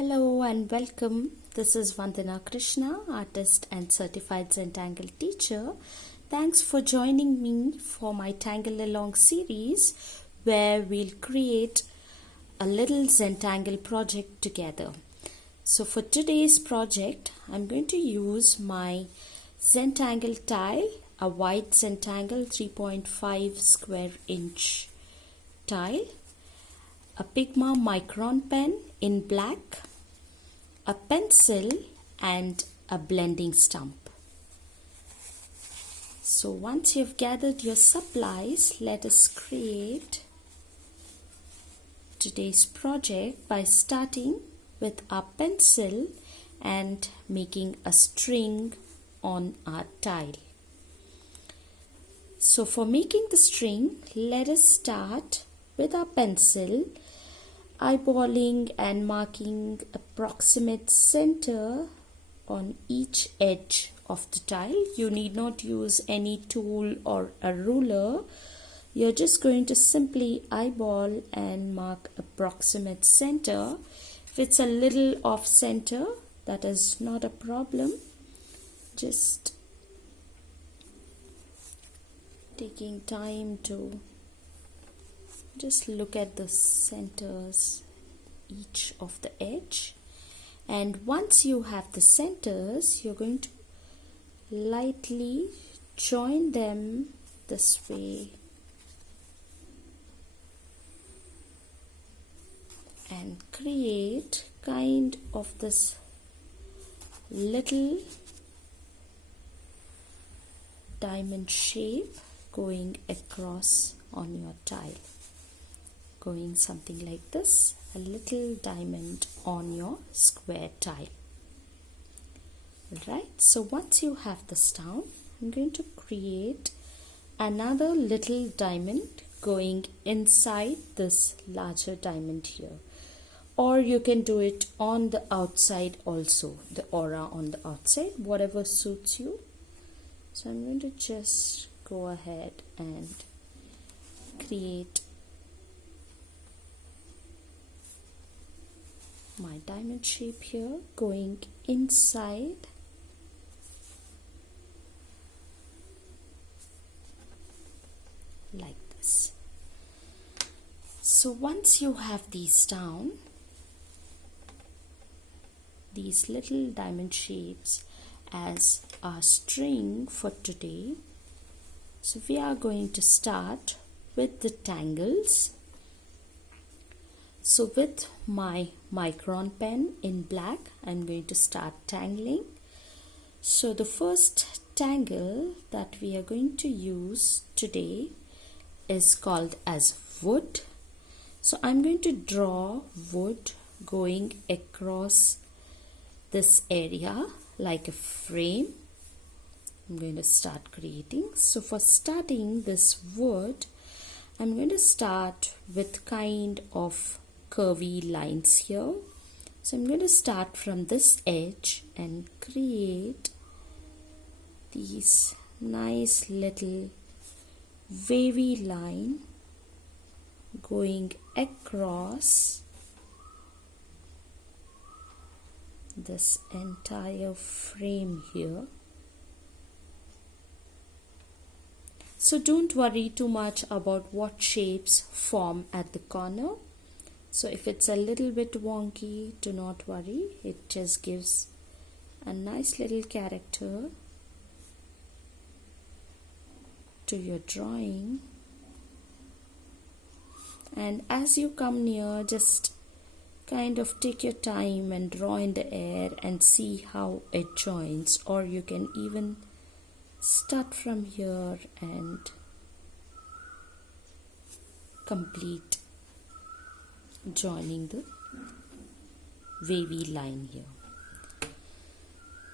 Hello and welcome. This is Vandana Krishna, artist and certified Zentangle teacher. Thanks for joining me for my Tangle Along series where we'll create a little Zentangle project together. So for today's project, I'm going to use my Zentangle tile, a white Zentangle 3.5 square inch tile, a Pigma micron pen in black, a pencil and a blending stump. So once you've gathered your supplies, let us create today's project by starting with our pencil and making a string on our tile. So for making the string, let us start with our pencil, eyeballing and marking approximate center on each edge of the tile. You need not use any tool or a ruler. You're just going to simply eyeball and mark approximate center. If it's a little off center, that is not a problem. Just taking time to just look at the centers each of the edge, and once you have the centers, you're going to lightly join them this way and create kind of this little diamond shape going across on your tile. Going something like this, a little diamond on your square tile. Alright, so once you have this down, I'm going to create another little diamond going inside this larger diamond here. Or you can do it on the outside also, the aura on the outside, whatever suits you. So I'm going to just go ahead and create my diamond shape here going inside like this. So once you have these down, these little diamond shapes as our string for today, so we are going to start with the tangles. So with my micron pen in black, I'm going to start tangling. So the first tangle that we are going to use today is called as wood. So I'm going to draw wood going across this area like a frame. I'm going to start creating. So for starting this wood, I'm going to start with kind of curvy lines here. So I'm going to start from this edge and create these nice little wavy line going across this entire frame here. So don't worry too much about what shapes form at the corner. So if it's a little bit wonky, do not worry. It just gives a nice little character to your drawing. And as you come near, just kind of take your time and draw in the air and see how it joins. Or you can even start from here and complete joining the wavy line here.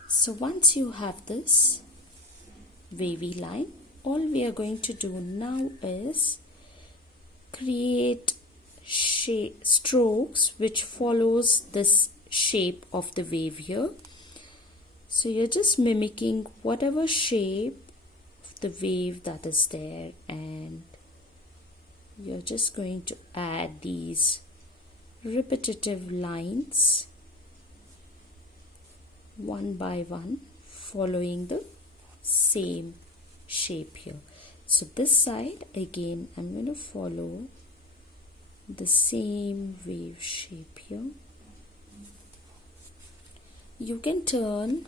So once you have this wavy line, all we are going to do now is create strokes which follows this shape of the wave here. So you're just mimicking whatever shape of the wave that is there, and you're just going to add these repetitive lines one by one, following the same shape here. So this side again I'm going to follow the same wave shape here. You can turn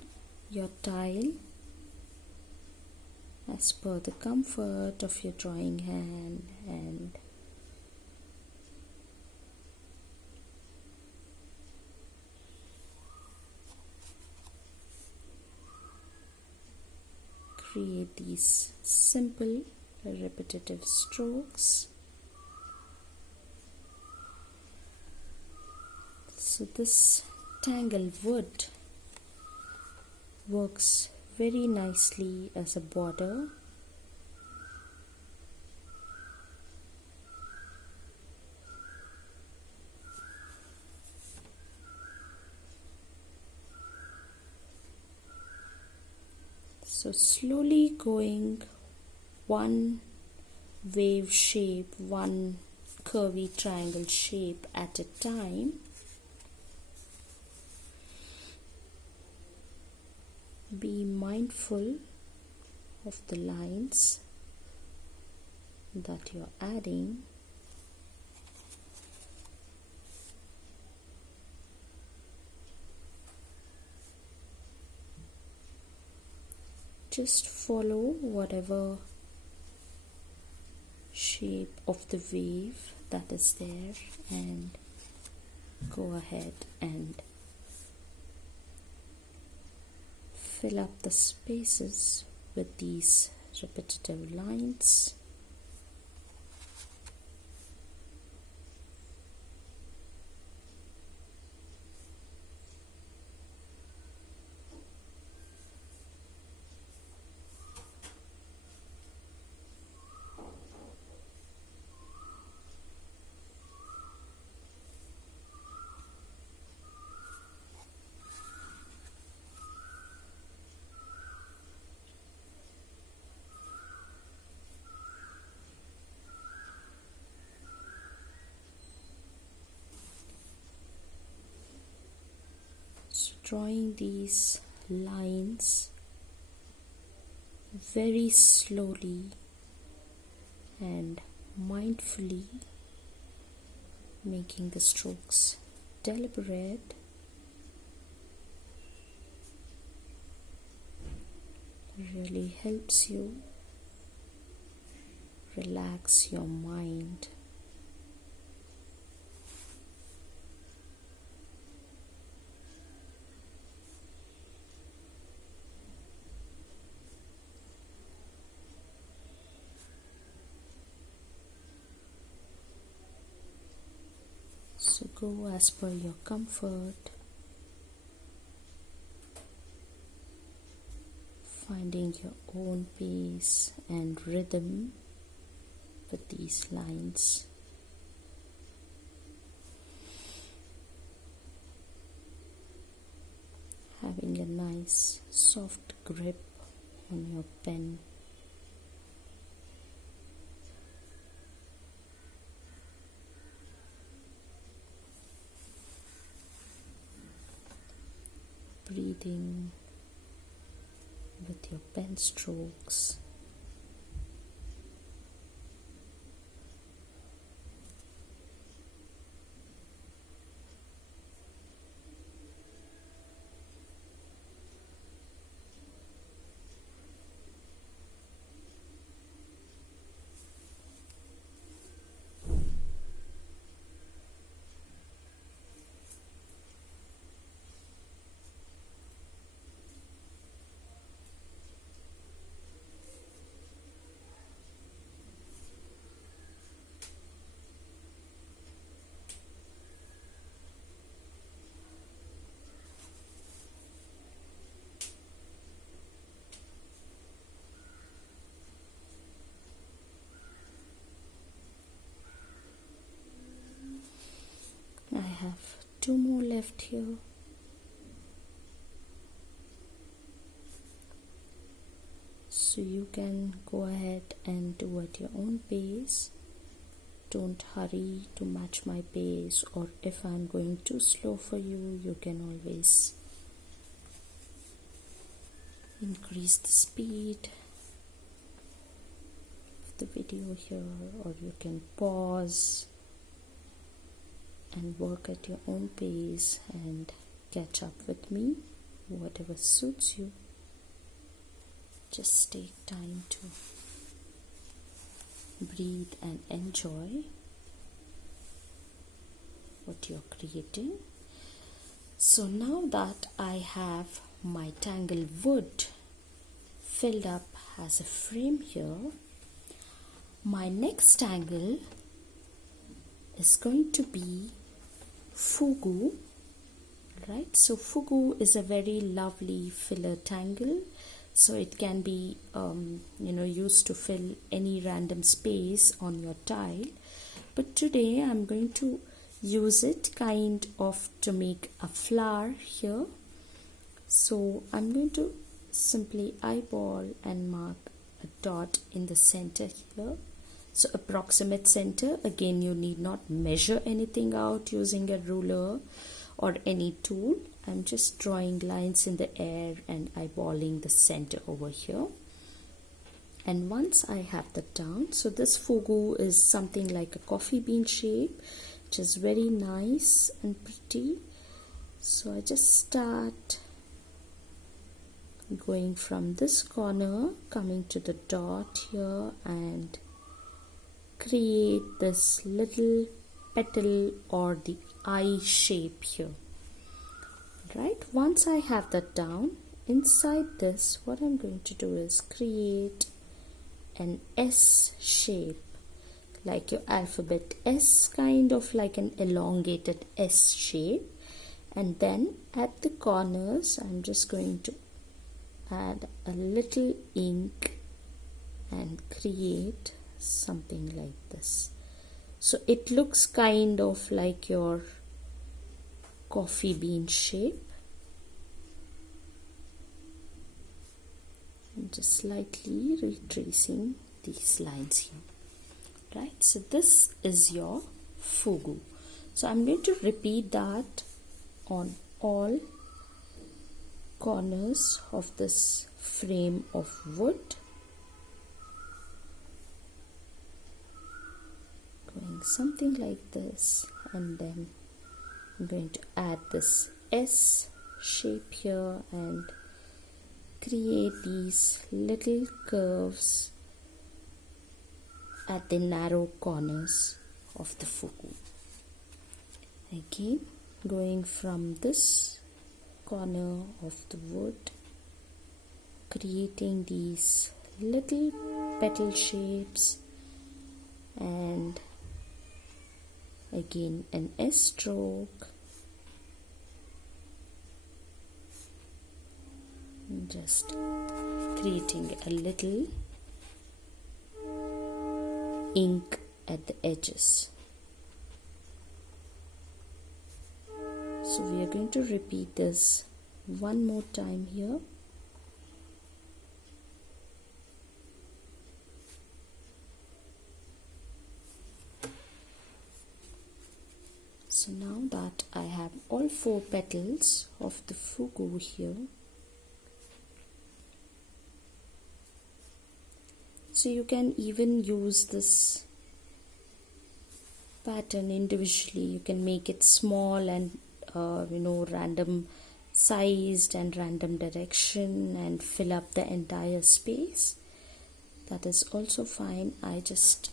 your tile as per the comfort of your drawing hand and create these simple repetitive strokes. So this tangle wood works very nicely as a border. So slowly going one wave shape, one curvy triangle shape at a time. Be mindful of the lines that you're adding. Just follow whatever shape of the wave that is there and go ahead and fill up the spaces with these repetitive lines. Drawing these lines very slowly and mindfully, making the strokes deliberate, really helps you relax your mind. So go as per your comfort, finding your own pace and rhythm with these lines. Having a nice soft grip on your pen. Breathing with your pen strokes. I have 2 more left here. So you can go ahead and do at your own pace. Don't hurry to match my pace, or if I'm going too slow for you, you can always increase the speed of the video here, or you can pause and work at your own pace and catch up with me, whatever suits you. Just take time to breathe and enjoy what you're creating. So now that I have my tangle wood filled up as a frame here, my next tangle is going to be Fogu, right? So Fogu is a very lovely filler tangle, so it can be used to fill any random space on your tile, but today I'm going to use it kind of to make a flower here. So I'm going to simply eyeball and mark a dot in the center here. So approximate center. Again, you need not measure anything out using a ruler or any tool. I'm just drawing lines in the air and eyeballing the center over here. And once I have that down, so this Fogu is something like a coffee bean shape, which is very nice and pretty. So I just start going from this corner, coming to the dot here, and create this little petal or the eye shape here. Right, once I have that down, inside this what I'm going to do is create an S shape, like your alphabet S, kind of like an elongated S shape. And then at the corners I'm just going to add a little ink and create something like this. So it looks kind of like your coffee bean shape. I'm just slightly retracing these lines here. Right, so this is your Fogu. So I'm going to repeat that on all corners of this frame of wood, going something like this, and then I'm going to add this S shape here and create these little curves at the narrow corners of the Fogu. Again, going from this corner of the wood, creating these little petal shapes, and again an S stroke, and just creating a little ink at the edges. So we are going to repeat this one more time here. So now that I have all 4 petals of the Fogu here, so you can even use this pattern individually. You can make it small and random sized and random direction and fill up the entire space. That is also fine. I just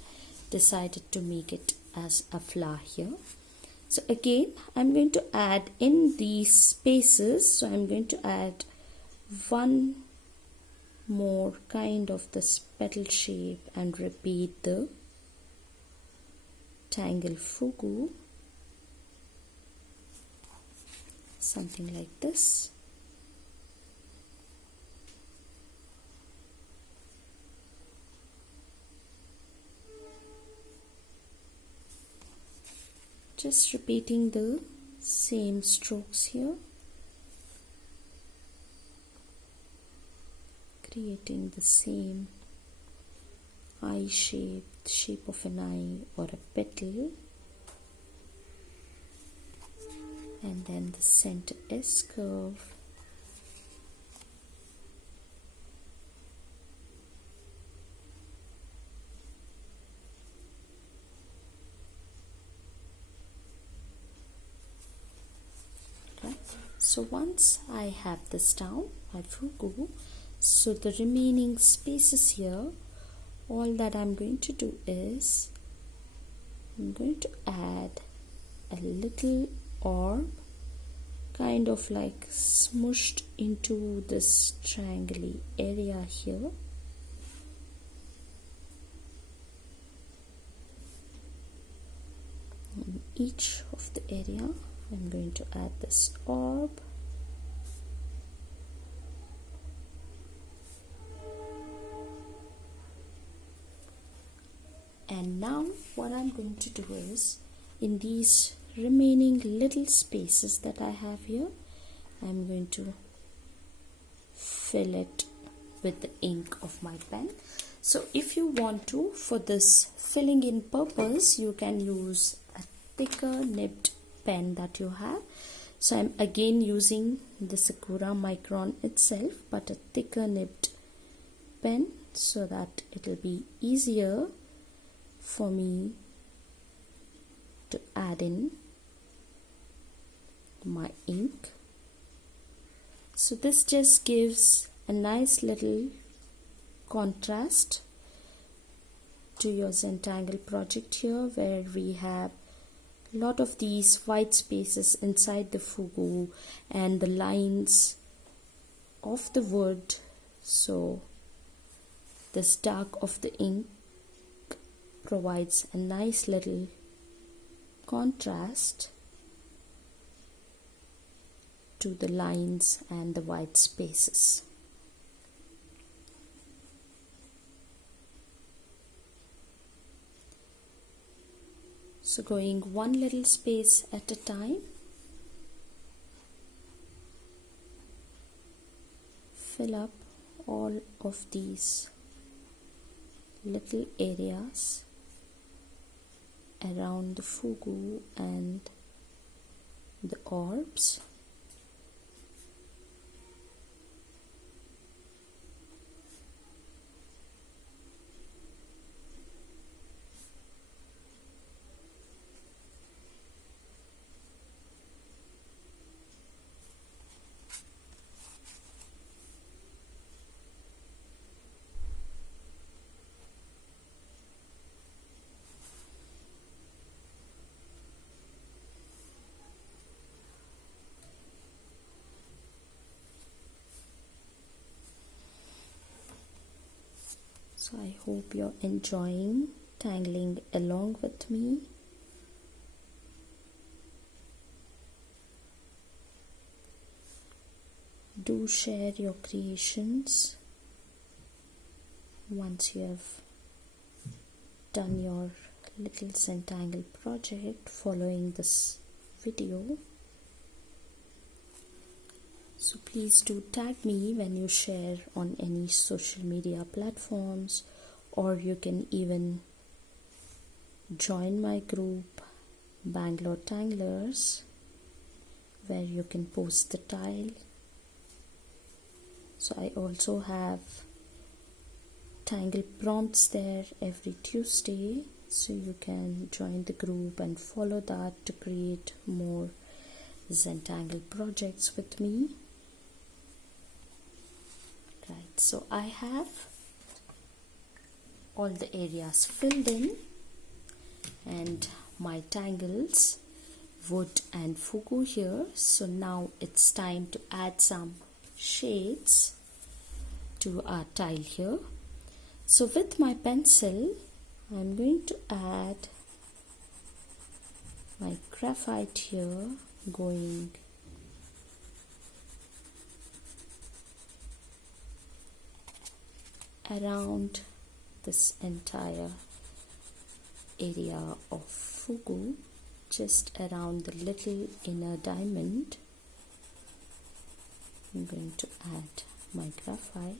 decided to make it as a flower here. So again, I'm going to add in these spaces, so I'm going to add one more kind of this petal shape and repeat the tangle Fogu, something like this. Just repeating the same strokes here, creating the same eye shape, the shape of an eye or a petal, and then the center S curve, So once I have this down, my Fogu, so the remaining spaces here, all that I'm going to do is I'm going to add a little orb, kind of like smushed into this triangle area here. In each of the area, I'm going to add this orb. And now what I'm going to do is, in these remaining little spaces that I have here, I'm going to fill it with the ink of my pen. So if you want to, for this filling in purpose, you can use a thicker nibbed pen that you have. So I'm again using the Sakura Micron itself, but a thicker nibbed pen, so that it will be easier for me to add in my ink. So this just gives a nice little contrast to your Zentangle project here, where we have a lot of these white spaces inside the Fogu and the lines of the wood. So this dark of the ink provides a nice little contrast to the lines and the white spaces. So going one little space at a time, fill up all of these little areas around the Fogu and the orbs. So I hope you're enjoying tangling along with me. Do share your creations once you have done your little Zentangle project following this video. So please do tag me when you share on any social media platforms, or you can even join my group Bangalore Tanglers, where you can post the tile. So I also have Tangle prompts there every Tuesday, so you can join the group and follow that to create more Zentangle projects with me. Right, so I have all the areas filled in, and my tangles, wood and Fogu here. So now it's time to add some shades to our tile here. So with my pencil, I'm going to add my graphite here, going around this entire area of Fogu, just around the little inner diamond. I'm going to add my graphite.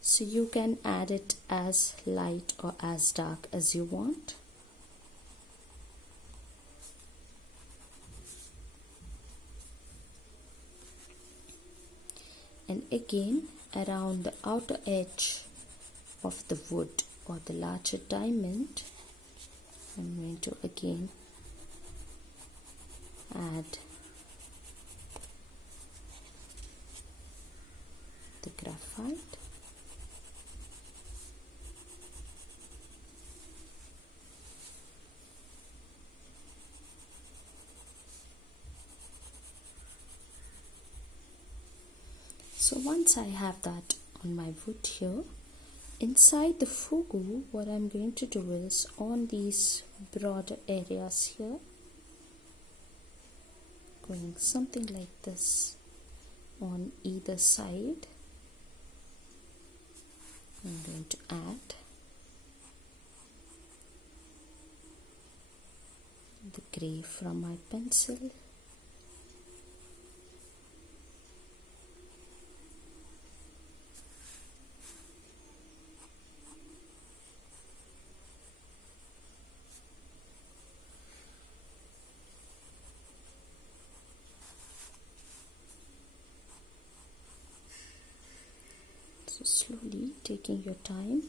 So you can add it as light or as dark as you want. And again, around the outer edge of the wood or the larger diamond, I'm going to again add So once I have that on my wood here, inside the Fogu, what I'm going to do is on these broader areas here, going something like this on either side, I'm going to add the grey from my pencil. So slowly taking your time,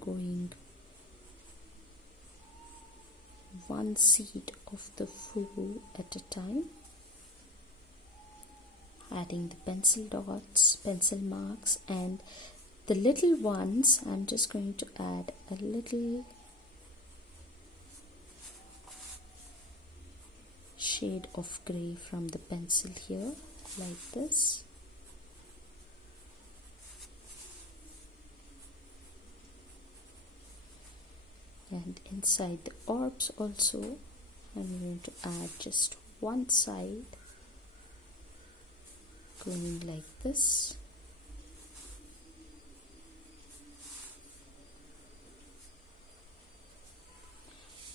going one seed of the Fogu at a time, adding the pencil dots, pencil marks, and the little ones I'm just going to add a little shade of grey from the pencil here, like this. And inside the orbs also, I'm going to add just one side, going like this.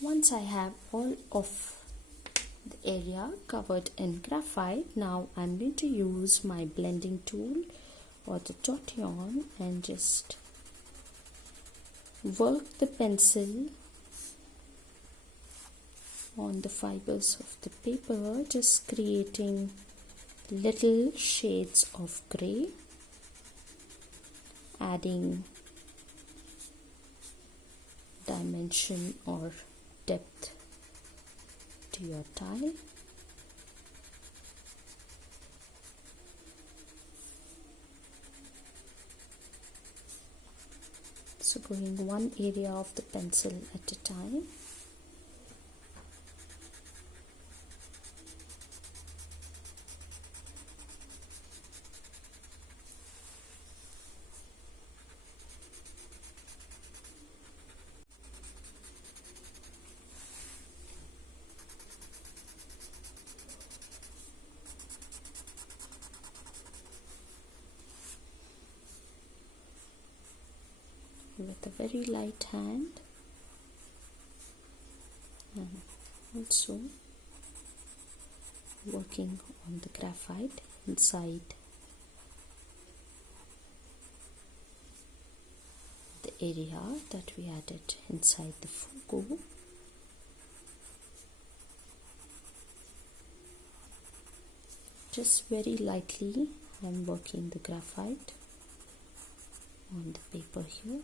Once I have all of the area covered in graphite, now I'm going to use my blending tool or the tortillon and just work the pencil on the fibers of the paper, just creating little shades of grey, adding dimension or depth to your tile. So going one area of the pencil at a time. With a very light hand, and also working on the graphite inside the area that we added inside the Fogu. Just very lightly I'm working the graphite on the paper here.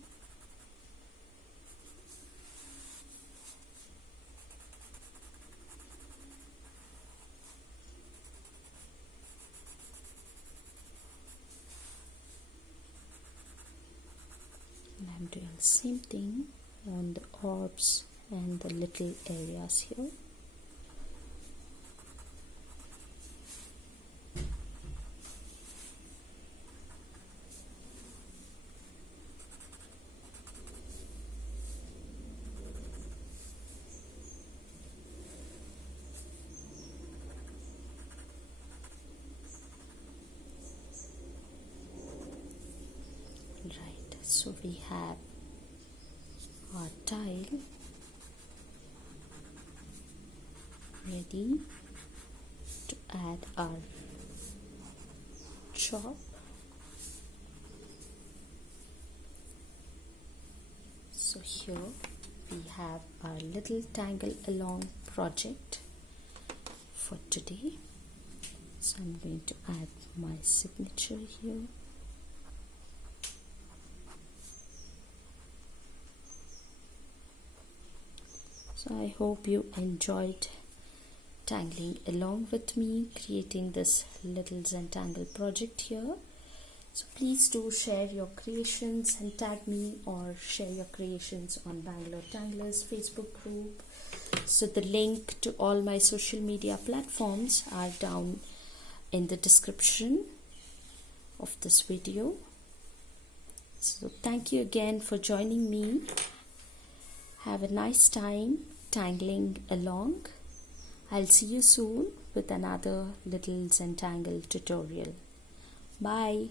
And I'm doing the same thing on the orbs and the little areas here. Right, so we have our tile ready to add our chalk. So here we have our little tangle along project for today. So I'm going to add my signature here. So I hope you enjoyed tangling along with me, creating this little Zentangle project here. So please do share your creations and tag me, or share your creations on Bangalore Tanglers Facebook group. So the link to all my social media platforms are down in the description of this video. So thank you again for joining me. Have a nice time tangling along. I'll see you soon with another little Zentangle tutorial. Bye.